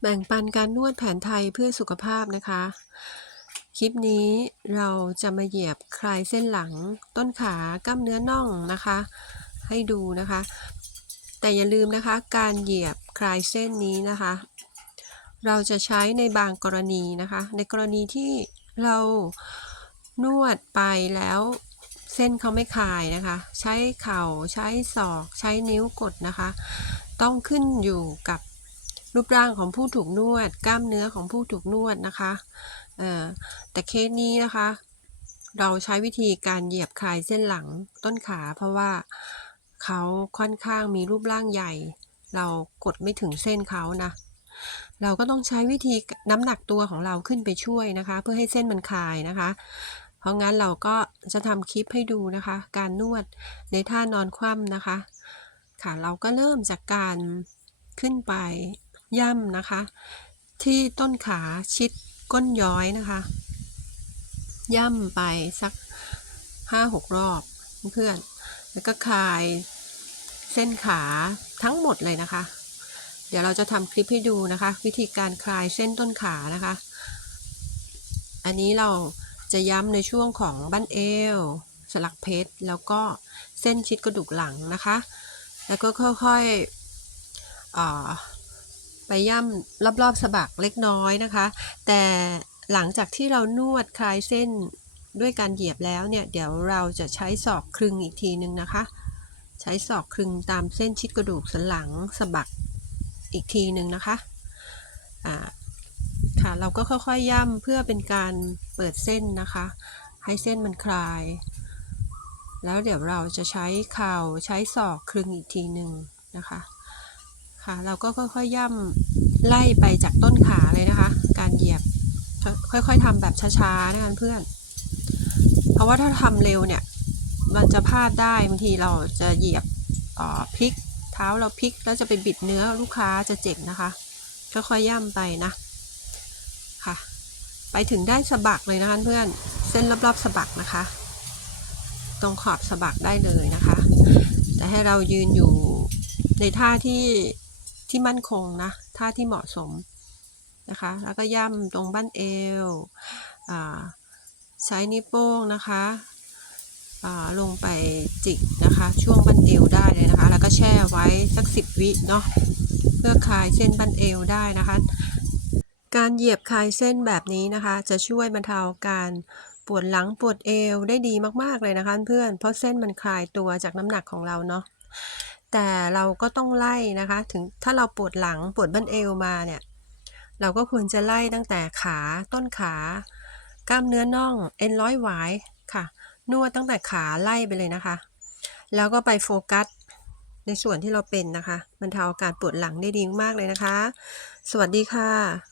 แบ่งปันการนวดแผนไทยเพื่อสุขภาพนะคะ คลิปนี้เราจะมาเหยียบคลายเส้นหลังต้นขากล้ามเนื้อน่องนะคะ ให้ดูนะคะ แต่อย่าลืมนะคะ การเหยียบคลายเส้นนี้นะคะ เราจะใช้ในบางกรณีนะคะ ในกรณีที่เรานวดไปแล้วเส้นเขาไม่คลายนะคะ ใช้เข่าใช้ศอก ใช้นิ้วกดนะคะ ต้องขึ้นอยู่กับ รูปร่างของผู้ถูกนวด กล้ามเนื้อของผู้ถูกนวดนะคะเอ่อแต่เคสนี้นะคะ เราใช้วิธีการเหยียบคลายเส้นหลังต้นขา เพราะว่าเขาค่อนข้างมีรูปร่างใหญ่ เรากดไม่ถึงเส้นเขานะเราก็ต้องใช้วิธีน้ำหนักตัวของเราขึ้นไปช่วยนะคะ เพื่อให้เส้นมันคลายนะคะ เพราะงั้นเราก็จะทำคลิปให้ดูนะคะ การนวดในท่านอนคว่ำนะคะ ค่ะเราก็เริ่มจากการขึ้นไป ย่ำนะคะ ที่ต้นขาชิดก้นย้อยนะคะ ย่ำไปสักห้าหกรอบเพื่อนแล้วก็คลายเส้นขาทั้งหมดเลยนะคะ เดี๋ยวเราจะทำคลิปให้ดูนะคะ วิธีการคลายเส้นต้นขานะคะ อันนี้เราจะย้ำในช่วงของบั้นเอว สลักเพชร แล้วก็เส้นชิดกระดูกหลังนะคะ แล้วก็ค่อยๆ ไปย่ำรอบๆสะบักเล็กน้อยนะคะ แต่หลังจากที่เรานวดคลายเส้นด้วยการเหยียบแล้วเนี่ย เดี๋ยวเราจะใช้ศอกคลึงอีกทีนึงนะคะ ใช้ศอกคลึงตามเส้นชิดกระดูกสันหลังสะบักอีกทีหนึ่งนะคะอ่าค่ะเราก็ค่อยๆย่ำเพื่อเป็นการเปิดเส้นนะคะ ให้เส้นมันคลาย แล้วเดี๋ยวเราจะใช้เข่าใช้ศอกคลึงอีกทีหนึ่งนะคะ ค่ะ เราก็ค่อยๆย่ำไล่ไปจากต้นขาเลยนะคะ การเหยียบ ค่อยๆทำแบบช้าๆนะคะเพื่อน เพราะว่าถ้าทำเร็วเนี่ย มันจะพลาดได้บางทีเราจะเหยียบพลิกเท้าเราพลิกแล้วจะไปบิดเนื้อลูกค้าจะเจ็บนะคะ ค่อยๆย่ำไปนะค่ะ ไปถึงได้สะบักเลยนะคะเพื่อนเส้นรอบๆสะบักนะคะ ตรงขอบสะบักได้เลยนะคะ แต่ให้เรายืนอยู่ในท่าที่ ที่มั่นคงนะท่าที่เหมาะสมนะคะ แล้วก็ย่ำตรงบั้นเอวใช้นิ้วโป้งนะคะลงไปจิกนะคะ ช่วงบั้นเอวได้เลยนะคะ แล้วก็แช่ไว้สักสิบวิเนาะเพื่อคลายเส้นบั้นเอวได้นะคะ การเหยียบคลายเส้นแบบนี้นะคะ จะช่วยบรรเทาการปวดหลังปวดเอวได้ดีมากๆเลยนะคะเพื่อนเพราะเส้นมันคลายตัวจากน้ำหนักของเราเนาะ แต่เราก็ต้องไล่นะคะ ถึงถ้าเราปวดหลังปวดบั้นเอวมาเนี่ยเราก็ควรจะไล่ตั้งแต่ขาต้นขากล้ามเนื้อน่องเอ็นร้อยหวายค่ะ นวดตั้งแต่ขาไล่ไปเลยนะคะ แล้วก็ไปโฟกัสในส่วนที่เราเป็นนะคะบรรเทาอาการปวดหลังได้ดีมากเลยนะคะ สวัสดีค่ะ